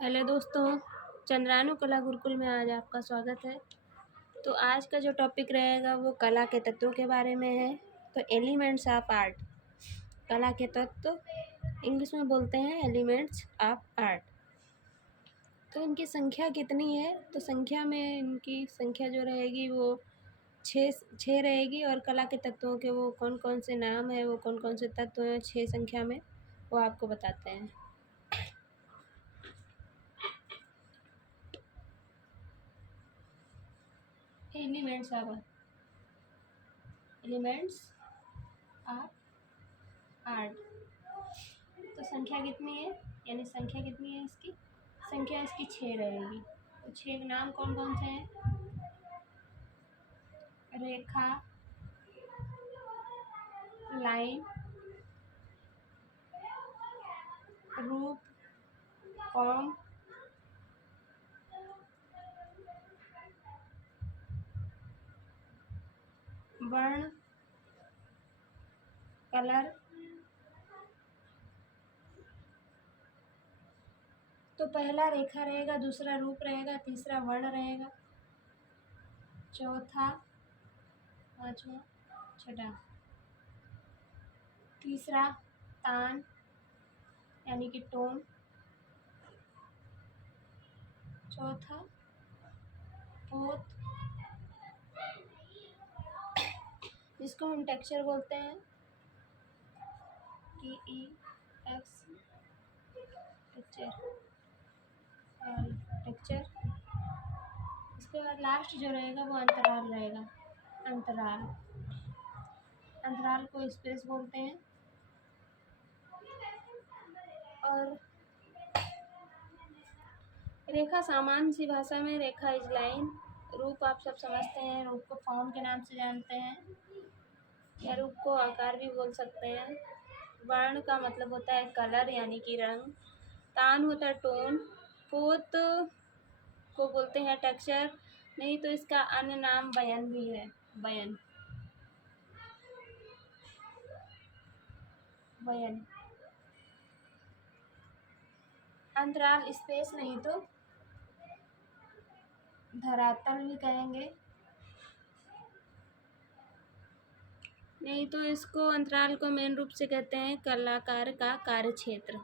Hello दोस्तों, चंद्रानु कला गुरुकुल में आज आपका स्वागत है। तो आज का जो टॉपिक रहेगा वो कला के तत्वों के बारे में है। तो एलिमेंट्स ऑफ आर्ट, कला के तत्व इंग्लिश में बोलते हैं एलिमेंट्स ऑफ आर्ट। तो इनकी संख्या कितनी है? तो संख्या में इनकी संख्या जो रहेगी वो छः रहेगी। और कला के तत्वों के वो कौन कौन से नाम है, वो कौन कौन से तत्व हैं 6 संख्या में, वो आपको बताते हैं। Elements of art. तो संख्या कितनी है, यानी संख्या कितनी है इसकी? संख्या इसकी 6 रहेगी। तो 6 नाम कौन कौन से हैं? रेखा, लाइन, रूप, फॉर्म, वर्ण, कलर। तो पहला रेखा रहेगा, दूसरा रूप रहेगा, तीसरा वर्ण रहेगा, चौथा, पांचवा, छठा, तीसरा तान यानी कि टोन, चौथा पोत जिसको हम टेक्सचर बोलते हैं, TEX टेक्सचर। इसके बाद लास्ट जो रहेगा वो अंतराल रहेगा। अंतराल को स्पेस बोलते हैं। और रेखा सामान्य सी भाषा में रेखा इज लाइन। रूप आप सब समझते हैं, रूप को फॉर्म के नाम से जानते हैं, या रूप को आकार भी बोल सकते हैं। वर्ण का मतलब होता है कलर यानी कि रंग। तान होता है टोन। पोत को बोलते हैं टेक्सचर, नहीं तो इसका अन्य नाम बयन भी है। बयन। अंतराल स्पेस नहीं तो धरातल भी कहेंगे, नहीं तो इसको अंतराल को मेन रूप से कहते हैं कलाकार का कार्यक्षेत्र।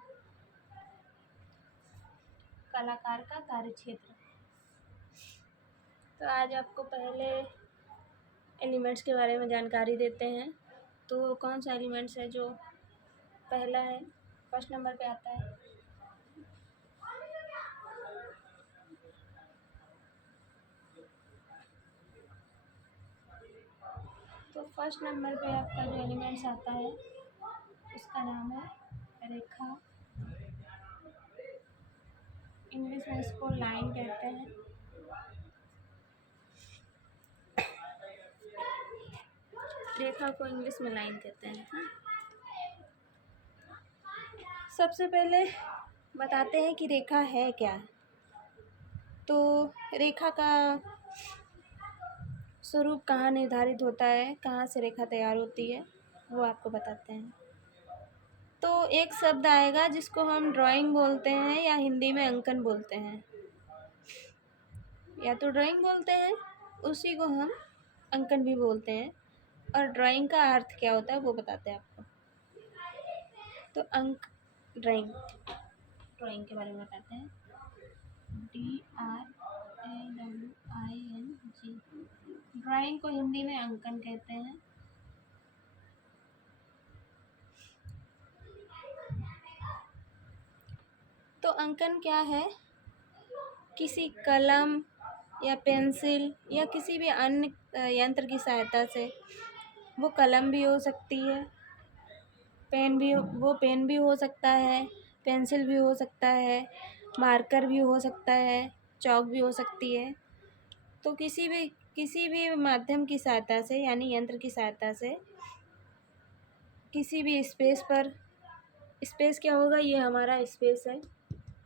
तो आज आपको पहले एलिमेंट्स के बारे में जानकारी देते हैं। तो कौन सा एलिमेंट्स है जो पहला है, फर्स्ट नंबर पे आता है? तो फर्स्ट नंबर पे आपका जो एलिमेंट्स आता है उसका नाम है रेखा। इंग्लिश में इसको लाइन कहते हैं। रेखा को इंग्लिश में लाइन कहते हैं। हाँ, सबसे पहले बताते हैं कि रेखा है क्या। तो रेखा का स्वरूप कहाँ निर्धारित होता है, कहाँ से रेखा तैयार होती है, वो आपको बताते हैं। तो एक शब्द आएगा जिसको हम ड्राइंग बोलते हैं या हिंदी में अंकन बोलते हैं, या तो ड्राइंग बोलते हैं, उसी को हम अंकन भी बोलते हैं। और ड्राइंग का अर्थ क्या होता है वो बताते हैं आपको। तो ड्राइंग के बारे में बताते हैं। DRAWING। ड्राइंग को हिंदी में अंकन कहते हैं। तो अंकन क्या है? किसी कलम या पेंसिल या किसी भी अन्य यंत्र की सहायता से, वो कलम भी हो सकती है, पेन भी हो सकता है, पेंसिल भी हो सकता है, मार्कर भी हो सकता है, चॉक भी हो सकती है। तो किसी भी माध्यम की सहायता से यानी यंत्र की सहायता से किसी भी स्पेस पर, स्पेस क्या होगा, ये हमारा स्पेस है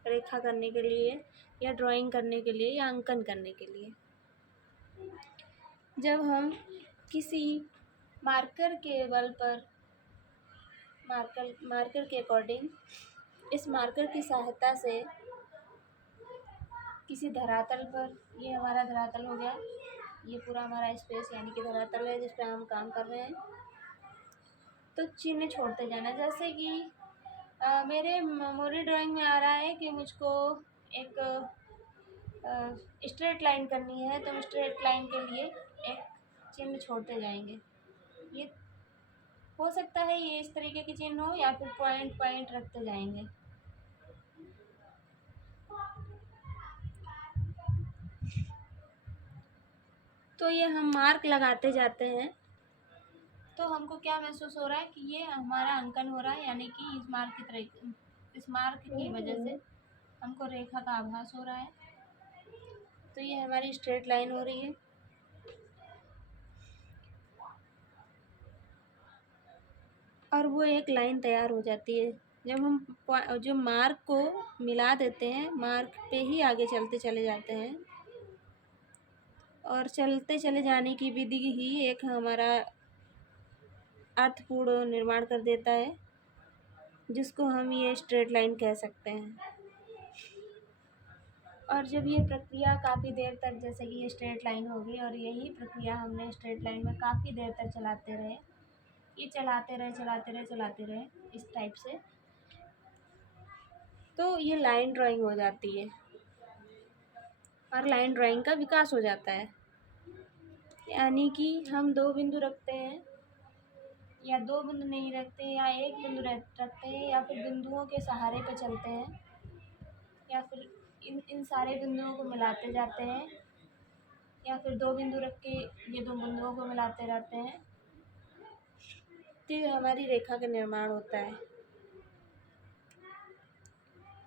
रेखा करने के लिए या ड्राइंग करने के लिए या अंकन करने के लिए। जब हम किसी मार्कर के बल पर, मार्कर के अकॉर्डिंग, इस मार्कर की सहायता से किसी धरातल पर, ये हमारा धरातल हो गया, ये पूरा हमारा स्पेस यानी कि धरातल है जिस पे हम काम कर रहे हैं। तो चिन्ह छोड़ते जाना, जैसे कि मेरे मेमोरी ड्राइंग में आ रहा है कि मुझको एक स्ट्रेट लाइन करनी है, तो हम स्ट्रेट लाइन के लिए एक चिन्ह छोड़ते जाएंगे। ये हो सकता है ये इस तरीके के चिन्ह हो, या फिर पॉइंट पॉइंट रखते जाएंगे। तो ये हम मार्क लगाते जाते हैं, तो हमको क्या महसूस हो रहा है कि ये हमारा अंकन हो रहा है, यानी कि इस मार्क की वजह से हमको रेखा का आभास हो रहा है। तो ये हमारी स्ट्रेट लाइन हो रही है। और वो एक लाइन तैयार हो जाती है। जब हम जो मार्क को मिला देते हैं, मार्क पे ही आगे चलते चले जाते हैं, और चलते चले जाने की विधि ही एक हमारा अर्थपूर्ण निर्माण कर देता है, जिसको हम ये स्ट्रेट लाइन कह सकते हैं। और जब ये प्रक्रिया काफ़ी देर तक, जैसे कि ये स्ट्रेट लाइन होगी, और यही प्रक्रिया हमने स्ट्रेट लाइन में काफ़ी देर तक चलाते रहे, ये चलाते रहे इस टाइप से, तो ये लाइन ड्राइंग हो जाती है और लाइन ड्राइंग का विकास हो जाता है। यानी कि हम दो बिंदु रखते हैं, या दो बिंदु नहीं रखते, या एक बिंदु रखते हैं, या फिर बिंदुओं के सहारे पे चलते हैं, या फिर इन सारे बिंदुओं को मिलाते जाते हैं, या फिर दो बिंदु रख के ये दो बिंदुओं को मिलाते रहते हैं, तो ये हमारी रेखा का निर्माण होता है।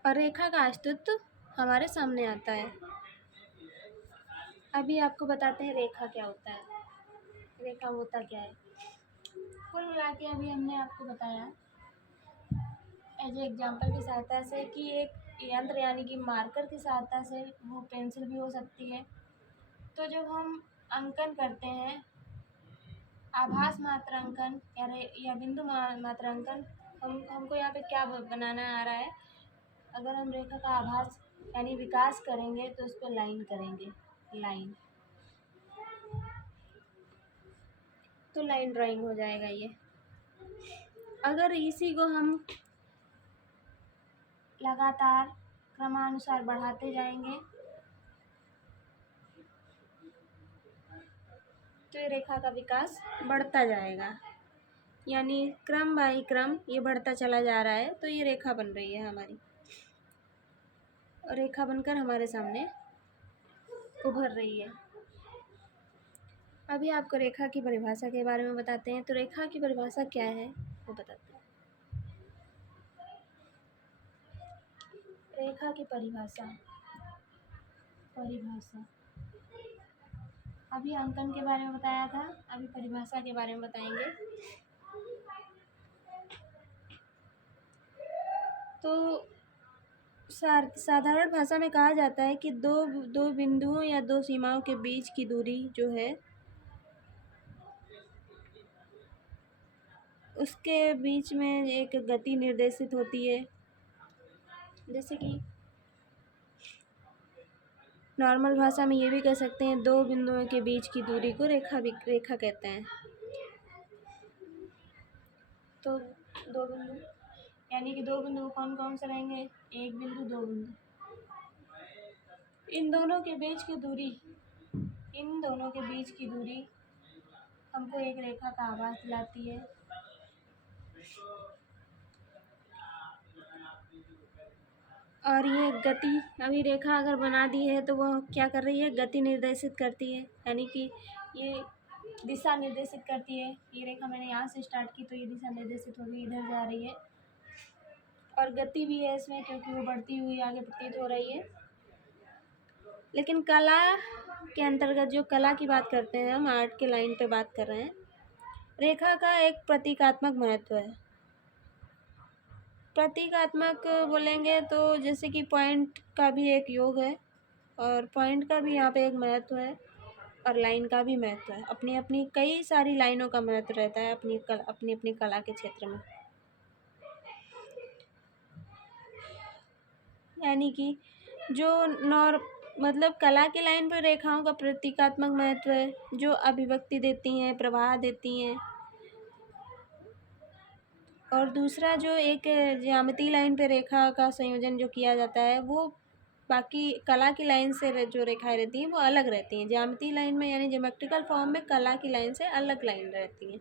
और रेखा का अस्तित्व हमारे सामने आता है। अभी आपको बताते हैं रेखा क्या होता है, रेखा होता क्या है। कुल मिला के अभी हमने आपको बताया एज एग्जाम्पल की सहायता से कि एक यंत्र यानी कि मार्कर की सहायता से, वो पेंसिल भी हो सकती है। तो जब हम अंकन करते हैं, आभास मात्र अंकन या बिंदु मात्र अंकन, हमको यहाँ पे क्या बनाना आ रहा है। अगर हम रेखा का आभास यानी विकास करेंगे तो उस पर लाइन करेंगे, लाइन, तो लाइन ड्राइंग हो जाएगा ये। अगर इसी को हम लगातार क्रमानुसार बढ़ाते जाएंगे तो ये रेखा का विकास बढ़ता जाएगा, यानी क्रम बाई क्रम ये बढ़ता चला जा रहा है। तो ये रेखा बन रही है हमारी, और रेखा बनकर हमारे सामने उभर रही है। अभी आपको रेखा की परिभाषा के बारे में बताते हैं। तो रेखा की परिभाषा क्या है वो बताते हैं। रेखा की परिभाषा अभी अंकन के बारे में बताया था, अभी परिभाषा के बारे में बताएंगे। तो साधारण भाषा में कहा जाता है कि दो बिंदुओं या दो सीमाओं के बीच की दूरी जो है, उसके बीच में एक गति निर्देशित होती है। जैसे कि नॉर्मल भाषा में ये भी कह सकते हैं, दो बिंदुओं के बीच की दूरी को रेखा कहते हैं। तो दो बिंदु यानी कि दो बिंदु कौन कौन से रहेंगे, एक बिंदु, दो बिंदु, इन दोनों के बीच की दूरी हमको एक रेखा का आभास दिलाती है। और ये गति, अभी रेखा अगर बना दी है तो वह क्या कर रही है, गति निर्देशित करती है, यानी कि ये दिशा निर्देशित करती है। ये रेखा मैंने यहाँ से स्टार्ट की तो ये दिशा निर्देशित होगी, इधर जा रही है। और गति भी है इसमें, क्योंकि वो बढ़ती हुई आगे प्रतीत हो रही है। लेकिन कला के अंतर्गत, जो कला की बात करते हैं हम, आर्ट के लाइन पे बात कर रहे हैं, रेखा का एक प्रतीकात्मक महत्व है। प्रतीकात्मक बोलेंगे तो जैसे कि पॉइंट का भी एक योग है, और पॉइंट का भी यहाँ पे एक महत्व है, और लाइन का भी महत्व है। अपनी अपनी कई सारी लाइनों का महत्व रहता है अपनी अपनी कला के क्षेत्र में। यानी कि जो मतलब कला की लाइन पर रेखाओं का प्रतीकात्मक महत्व है, जो अभिव्यक्ति देती हैं, प्रवाह देती हैं। और दूसरा जो एक ज्यामिति लाइन पे रेखा का संयोजन जो किया जाता है, वो बाकी कला की लाइन से जो रेखाएं रहती हैं वो अलग रहती हैं। ज्यामिति लाइन में यानी ज्योमेट्रिकल फॉर्म में कला की लाइन से अलग लाइन रहती हैं।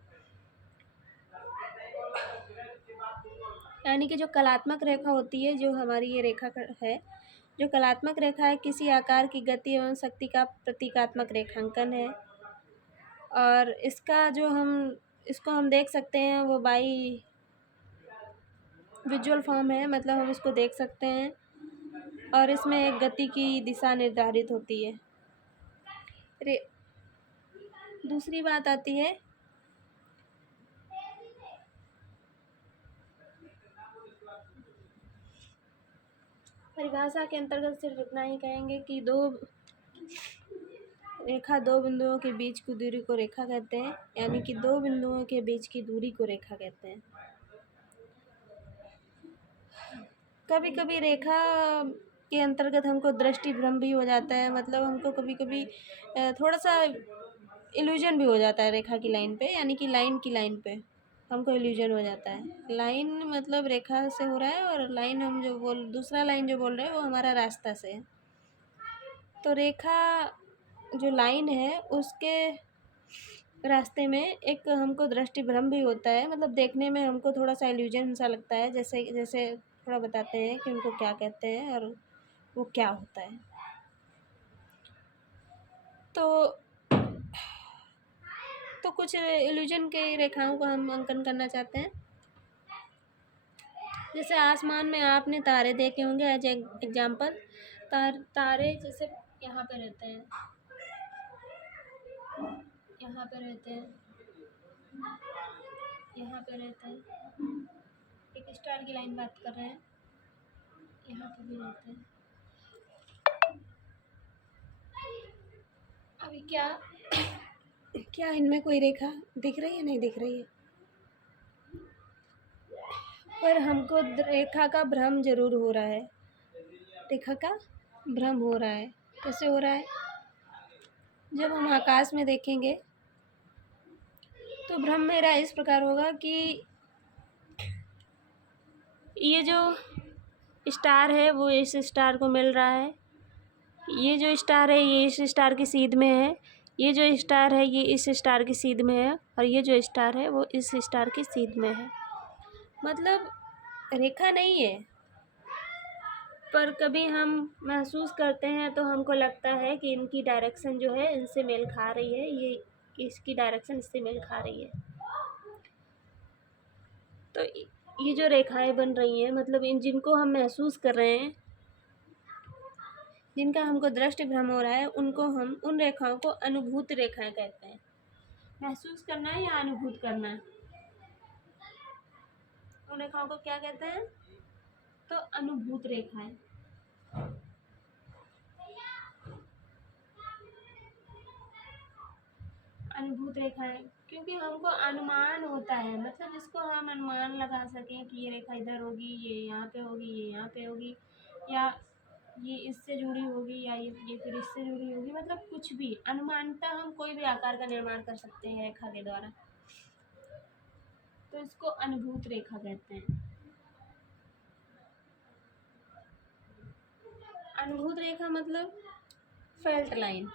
यानी कि जो कलात्मक रेखा होती है, जो हमारी ये रेखा है, जो कलात्मक रेखा है, किसी आकार की गति एवं शक्ति का प्रतीकात्मक रेखांकन है। और इसका जो इसको हम देख सकते हैं वो बाई विजुअल फॉर्म है, मतलब हम इसको देख सकते हैं और इसमें एक गति की दिशा निर्धारित होती है। दूसरी बात आती है परिभाषा के अंतर्गत सिर्फ इतना ही कहेंगे कि दो बिंदुओं के बीच की दूरी को रेखा कहते हैं, यानी कि दो बिंदुओं के बीच की दूरी को रेखा कहते हैं। कभी कभी रेखा के अंतर्गत हमको दृष्टि भ्रम भी हो जाता है, मतलब हमको कभी कभी थोड़ा सा इल्यूजन भी हो जाता है रेखा की लाइन पे, यानी कि लाइन की लाइन पे हमको इल्यूजन हो जाता है। लाइन मतलब रेखा से हो रहा है और लाइन हम जो दूसरा लाइन जो बोल रहे हैं वो हमारा रास्ता से है। तो रेखा जो लाइन है उसके रास्ते में एक हमको दृष्टि भ्रम भी होता है, मतलब देखने में हमको थोड़ा सा इल्यूजन सा लगता है। जैसे जैसे थोड़ा बताते हैं कि उनको क्या कहते हैं और वो क्या होता है। तो कुछ इल्यूजन के रेखाओं को हम अंकन करना चाहते हैं। जैसे आसमान में आपने तारे देखे होंगे, एज एग्जाम्पल तारे जैसे यहाँ पे रहते हैं, यहाँ पे रहते हैं, यहाँ पे रहते हैं। एक स्टार की लाइन बात कर रहे हैं, यहाँ पे भी रहते हैं। अभी क्या इनमें कोई रेखा दिख रही है? नहीं दिख रही है, पर हमको रेखा का भ्रम जरूर हो रहा है। रेखा का भ्रम हो रहा है। कैसे हो रहा है? जब हम आकाश में देखेंगे तो भ्रम मेरा इस प्रकार होगा कि ये जो स्टार है वो इस स्टार को मिल रहा है, ये जो स्टार है ये इस स्टार की सीध में है, ये जो स्टार है ये इस स्टार की सीध में है, और ये जो स्टार है वो इस स्टार की सीध में है। मतलब रेखा नहीं है, पर कभी हम महसूस करते हैं तो हमको लगता है कि इनकी डायरेक्शन जो है इनसे मेल खा रही है, ये इसकी डायरेक्शन इससे मेल खा रही है। तो ये जो रेखाएं बन रही हैं, मतलब इन जिनको हम महसूस कर रहे हैं, जिनका हमको दृष्टि भ्रम हो रहा है, उनको हम उन रेखाओं को अनुभूत रेखाएं कहते हैं। महसूस करना है या अनुभूत करना है? उन रेखाओं को क्या कहते हैं? तो अनुभूत रेखाएं। अनुभूत रेखाएं, क्योंकि हमको अनुमान होता है, मतलब जिसको हम अनुमान लगा सकें कि ये रेखा इधर होगी, ये यहाँ पे होगी, ये यहाँ पे होगी, या ये इससे जुड़ी होगी, या ये फिर इससे जुड़ी होगी, मतलब कुछ भी अनुमानता हम कोई भी आकार का निर्माण कर सकते हैं रेखा के द्वारा। तो इसको अनुभूत रेखा कहते हैं। अनुभूत रेखा मतलब फेल्ट लाइन,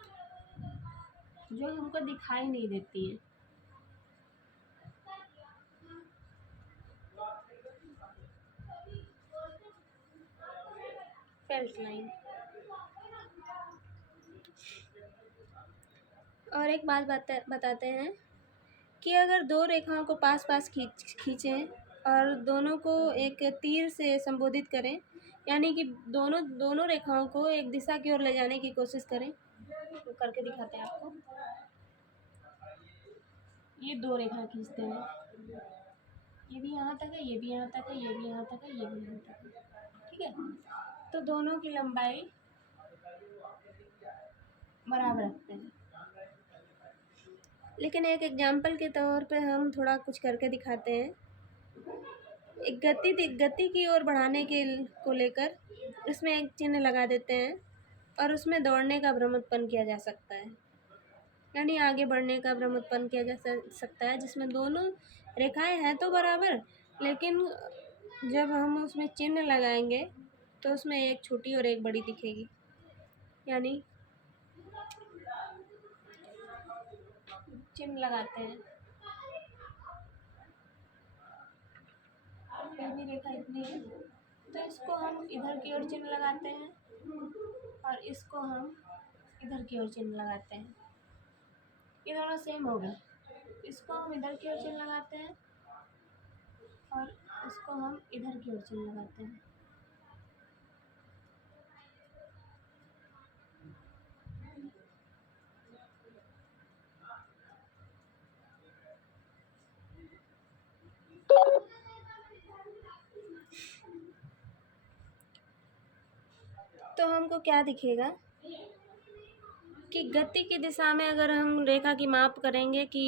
जो हमको दिखाई नहीं देती है। Felt line. और एक बात बताते हैं कि अगर दो रेखाओं को पास पास खींचें और दोनों को एक तीर से संबोधित करें, यानी कि दोनों रेखाओं को एक दिशा की ओर ले जाने की कोशिश करें, तो करके दिखाते हैं आपको। ये दो रेखा खींचते हैं, ये भी यहाँ तक है, ये भी यहाँ तक है, ये भी यहाँ तक है, ये भी यहाँ तक है, ठीक है। तो दोनों की लंबाई बराबर रखते हैं, लेकिन एक एग्जाम्पल के तौर पे हम थोड़ा कुछ करके दिखाते हैं। एक गति की ओर बढ़ाने को लेकर इसमें एक चिन्ह लगा देते हैं, और उसमें दौड़ने का भ्रम उत्पन्न किया जा सकता है, यानी आगे बढ़ने का भ्रम उत्पन्न किया जा सकता है, जिसमें दोनों रेखाएं हैं तो बराबर, लेकिन जब हम उसमें चिन्ह लगाएंगे तो उसमें एक छोटी और एक बड़ी दिखेगी। यानी चिन्ह लगाते हैं, पहली रेखा इतनी है तो इसको हम इधर की ओर चिन्ह लगाते हैं और इसको हम इधर की ओर चिन्ह लगाते हैं। ये दोनों सेम हो गए। इसको हम इधर की ओर चिन्ह लगाते हैं और इसको हम इधर की ओर चिन्ह लगाते हैं। तो हमको क्या दिखेगा कि गति की दिशा में अगर हम रेखा की माप करेंगे कि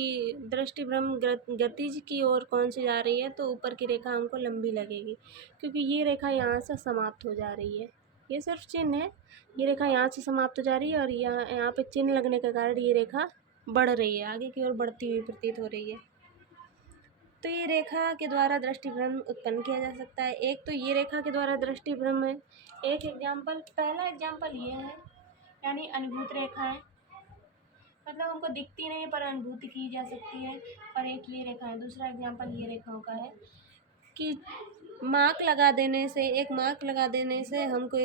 दृष्टिभ्रम गतिज की ओर कौन सी जा रही है, तो ऊपर की रेखा हमको लंबी लगेगी, क्योंकि ये रेखा यहाँ से समाप्त हो जा रही है। ये सिर्फ चिन्ह है, ये रेखा यहाँ से समाप्त हो जा रही है और यहाँ पे चिन्ह लगने के कारण ये रेखा बढ़ रही है, आगे की ओर बढ़ती हुई प्रतीत हो रही है। तो ये रेखा के द्वारा दृष्टिभ्रम उत्पन्न किया जा सकता है। एक तो ये रेखा के द्वारा दृष्टिभ्रम है। एक एग्जाम्पल, पहला एग्जाम्पल ये है, यानी अनुभूत रेखाएं, मतलब हमको दिखती नहीं पर अनुभूति की जा सकती है। और एक ये रेखा है। दूसरा एग्जाम्पल ये रेखाओं का है कि मार्क लगा देने से, एक मार्क लगा देने से हमको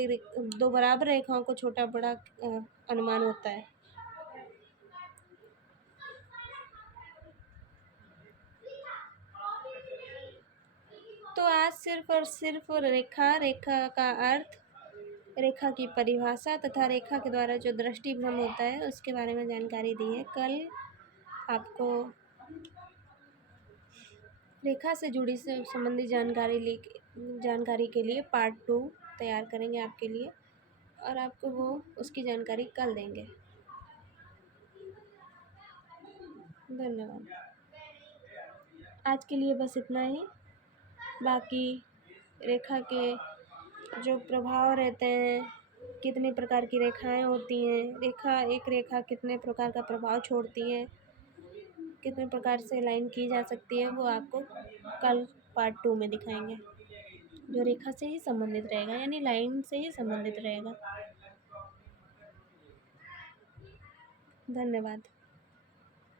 दो बराबर रेखाओं को छोटा बड़ा अनुमान होता है। तो आज सिर्फ और सिर्फ रेखा, रेखा का अर्थ, रेखा की परिभाषा तथा रेखा के द्वारा जो दृष्टिभ्रम होता है उसके बारे में जानकारी दी है। कल आपको रेखा से जुड़ी से संबंधित जानकारी के लिए पार्ट 2 तैयार करेंगे आपके लिए, और आपको वो उसकी जानकारी कल देंगे। धन्यवाद। आज के लिए बस इतना ही। बाकी रेखा के जो प्रभाव रहते हैं, कितने प्रकार की रेखाएं होती हैं, एक रेखा कितने प्रकार का प्रभाव छोड़ती है, कितने प्रकार से लाइन की जा सकती है, वो आपको कल पार्ट 2 में दिखाएंगे, जो रेखा से ही संबंधित रहेगा, यानी लाइन से ही संबंधित रहेगा। धन्यवाद।